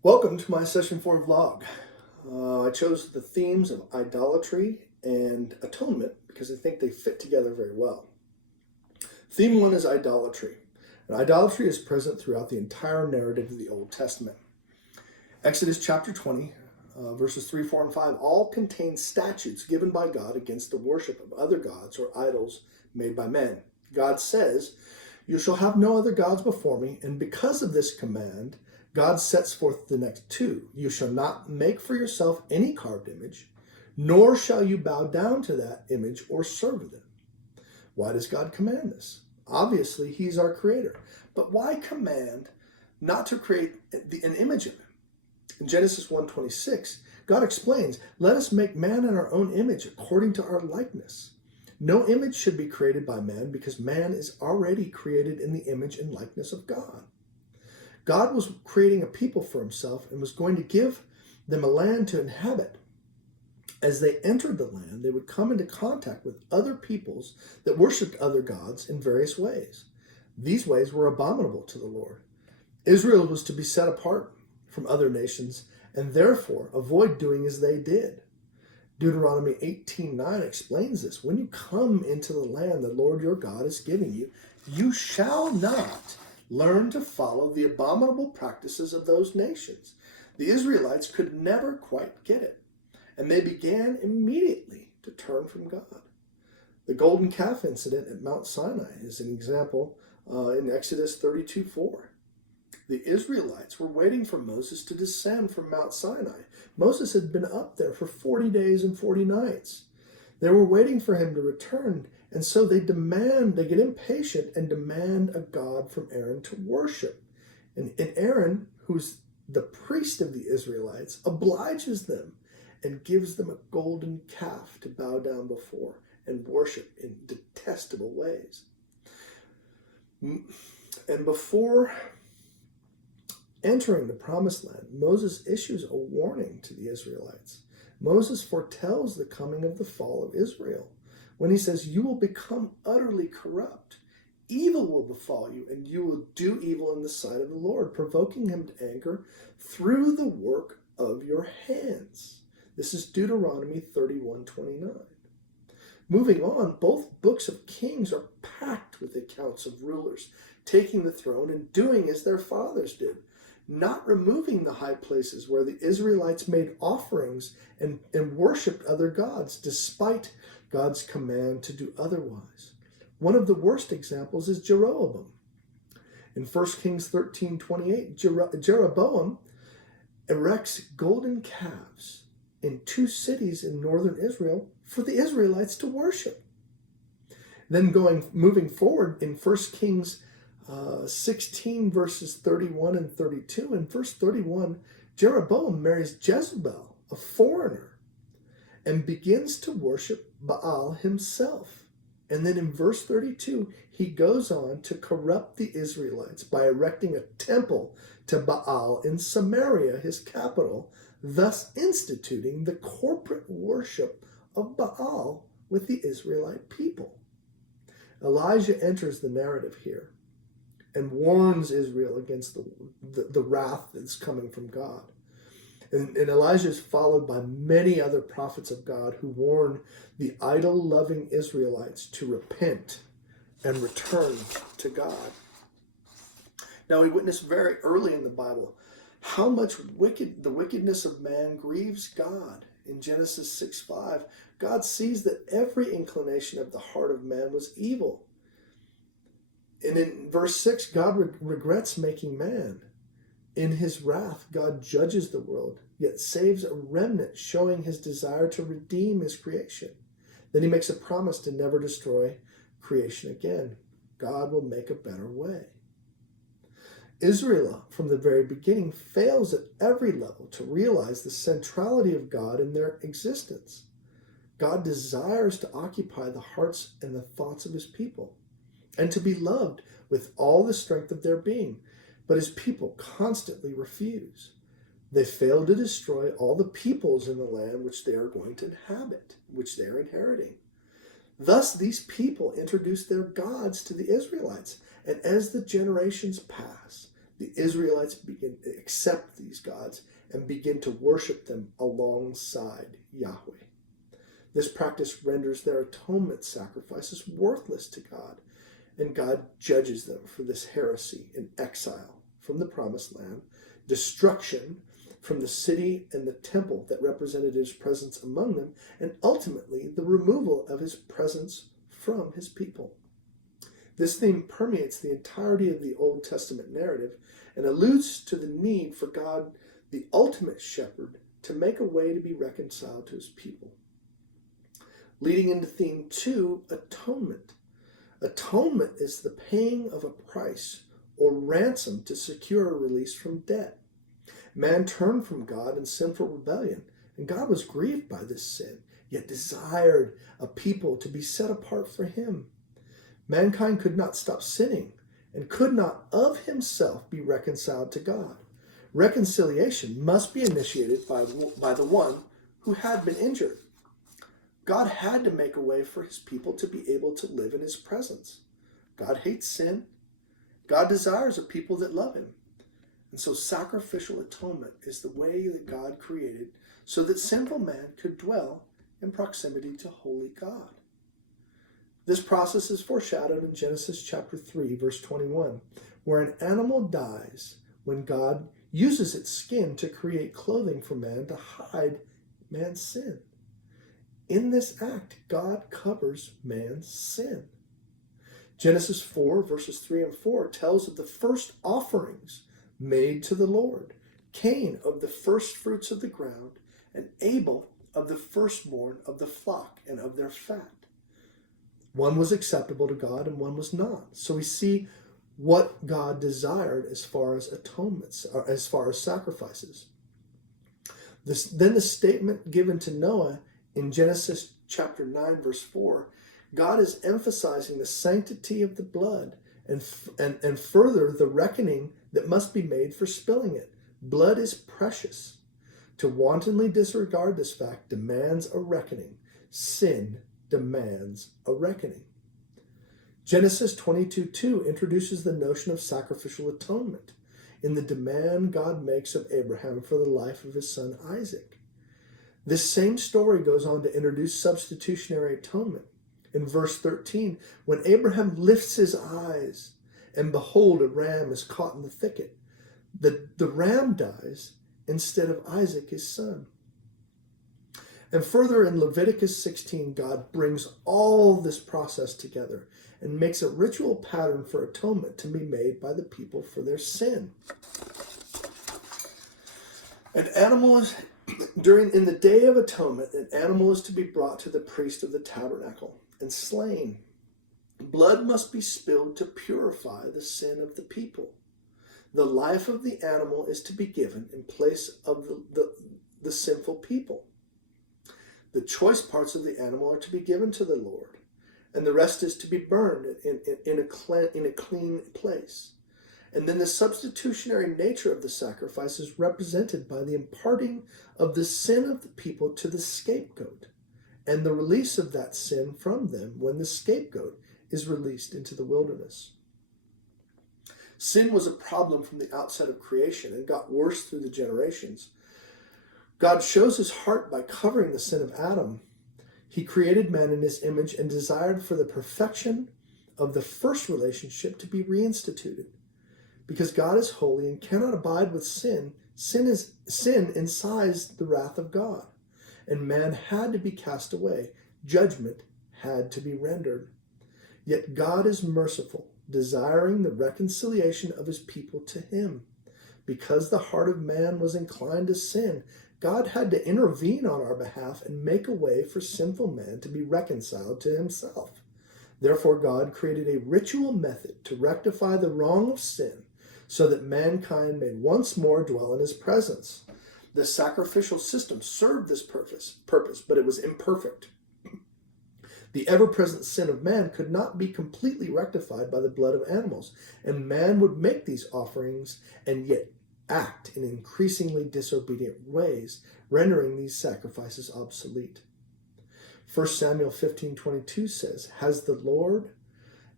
Welcome to my session 4 vlog. I chose the themes of idolatry and atonement because I think they fit together very well. Theme 1 is idolatry. And idolatry is present throughout the entire narrative of the Old Testament. Exodus chapter 20, verses 3, 4, and 5 all contain statutes given by God against the worship of other gods or idols made by men. God says, "You shall have no other gods before me," and because of this command, God sets forth the next two. "You shall not make for yourself any carved image, nor shall you bow down to that image or serve them." Why does God command this? Obviously, he's our creator. But why command not to create an image of him? In Genesis 1:26, God explains, "Let us make man in our own image according to our likeness." No image should be created by man because man is already created in the image and likeness of God. God was creating a people for himself and was going to give them a land to inhabit. As they entered the land, they would come into contact with other peoples that worshiped other gods in various ways. These ways were abominable to the Lord. Israel was to be set apart from other nations and therefore avoid doing as they did. Deuteronomy 18:9 explains this. "When you come into the land the Lord your God is giving you, you shall not learn to follow the abominable practices of those nations." The Israelites could never quite get it, and they began immediately to turn from God. The golden calf incident at Mount Sinai is an example in Exodus 32:4. The Israelites were waiting for Moses to descend from Mount Sinai. Moses had been up there for 40 days and 40 nights. They were waiting for him to return, and so they get impatient and demand a god from Aaron to worship. And Aaron, who's the priest of the Israelites, obliges them and gives them a golden calf to bow down before and worship in detestable ways. And before entering the promised land, Moses issues a warning to the Israelites. Moses foretells the coming of the fall of Israel when he says, "You will become utterly corrupt. Evil will befall you, and you will do evil in the sight of the Lord, provoking him to anger through the work of your hands." This is Deuteronomy 31:29. Moving on, both books of Kings are packed with accounts of rulers taking the throne and doing as their fathers did, not removing the high places where the Israelites made offerings and worshipped other gods, despite God's command to do otherwise. One of the worst examples is Jeroboam. In 1 Kings 13:28, Jeroboam erects golden calves in 2 cities in northern Israel for the Israelites to worship. Then moving forward in 1 Kings 16 verses 31 and 32. In verse 31, Jeroboam marries Jezebel, a foreigner, and begins to worship Baal himself. And then in verse 32, he goes on to corrupt the Israelites by erecting a temple to Baal in Samaria, his capital, thus instituting the corporate worship of Baal with the Israelite people. Elijah enters the narrative here and warns Israel against the wrath that's coming from God. And Elijah is followed by many other prophets of God who warn the idol-loving Israelites to repent and return to God. Now, we witness very early in the Bible how much the wickedness of man grieves God. In Genesis 6:5, God sees that every inclination of the heart of man was evil. And in verse 6, God regrets making man. In his wrath, God judges the world, yet saves a remnant, showing his desire to redeem his creation. Then he makes a promise to never destroy creation again. God will make a better way. Israel, from the very beginning, fails at every level to realize the centrality of God in their existence. God desires to occupy the hearts and the thoughts of his people, and to be loved with all the strength of their being. But his people constantly refuse. They fail to destroy all the peoples in the land which they are going to inhabit, which they are inheriting. Thus, these people introduce their gods to the Israelites, and as the generations pass, The Israelites begin to accept these gods and begin to worship them alongside Yahweh. This practice renders their atonement sacrifices worthless to God, and God judges them for this heresy in exile from the promised land, destruction from the city and the temple that represented his presence among them, and ultimately the removal of his presence from his people. This theme permeates the entirety of the Old Testament narrative and alludes to the need for God, the ultimate shepherd, to make a way to be reconciled to his people. Leading into theme 2, atonement. Atonement is the paying of a price or ransom to secure a release from debt. Man turned from God in sinful rebellion, and God was grieved by this sin, yet desired a people to be set apart for him. Mankind could not stop sinning and could not of himself be reconciled to God. Reconciliation must be initiated by the one who had been injured. God had to make a way for his people to be able to live in his presence. God hates sin. God desires a people that love him. And so sacrificial atonement is the way that God created so that sinful man could dwell in proximity to holy God. This process is foreshadowed in Genesis chapter 3, verse 21, where an animal dies when God uses its skin to create clothing for man to hide man's sin. In this act, God covers man's sin. Genesis 4, verses 3 and 4 tells of the first offerings made to the Lord. Cain of the first fruits of the ground, and Abel of the firstborn of the flock and of their fat. One was acceptable to God and one was not. So we see what God desired as far as atonements, or as far as sacrifices. Then the statement given to Noah in Genesis chapter 9, verse 4, God is emphasizing the sanctity of the blood and further the reckoning that must be made for spilling it. Blood is precious. To wantonly disregard this fact demands a reckoning. Sin demands a reckoning. Genesis 22:2 introduces the notion of sacrificial atonement in the demand God makes of Abraham for the life of his son Isaac. This same story goes on to introduce substitutionary atonement. In verse 13, when Abraham lifts his eyes, and behold, a ram is caught in the thicket, the ram dies instead of Isaac, his son. And further in Leviticus 16, God brings all this process together and makes a ritual pattern for atonement to be made by the people for their sin. In the day of atonement, an animal is to be brought to the priest of the tabernacle and slain. Blood must be spilled to purify the sin of the people. The life of the animal is to be given in place of the sinful people. The choice parts of the animal are to be given to the Lord, and the rest is to be burned in a clean place. And then the substitutionary nature of the sacrifice is represented by the imparting of the sin of the people to the scapegoat, and the release of that sin from them when the scapegoat is released into the wilderness. Sin was a problem from the outset of creation and got worse through the generations. God shows his heart by covering the sin of Adam. He created man in his image and desired for the perfection of the first relationship to be reinstituted. Because God is holy and cannot abide with sin, sin incised the wrath of God, and man had to be cast away. Judgment had to be rendered. Yet God is merciful, desiring the reconciliation of his people to him. Because the heart of man was inclined to sin, God had to intervene on our behalf and make a way for sinful man to be reconciled to himself. Therefore, God created a ritual method to rectify the wrong of sin so that mankind may once more dwell in his presence. The sacrificial system served this purpose, but it was imperfect. The ever-present sin of man could not be completely rectified by the blood of animals, and man would make these offerings and yet act in increasingly disobedient ways, rendering these sacrifices obsolete. 1 Samuel 15:22 says, Has the Lord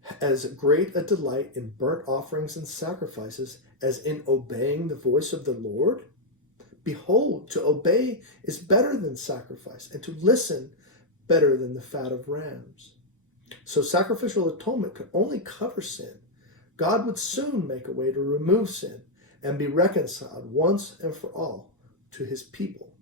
as great a delight in burnt offerings and sacrifices as in obeying the voice of the Lord? Behold, to obey is better than sacrifice, and to listen better than the fat of rams. So sacrificial atonement could only cover sin. God would soon make a way to remove sin and be reconciled once and for all to his people.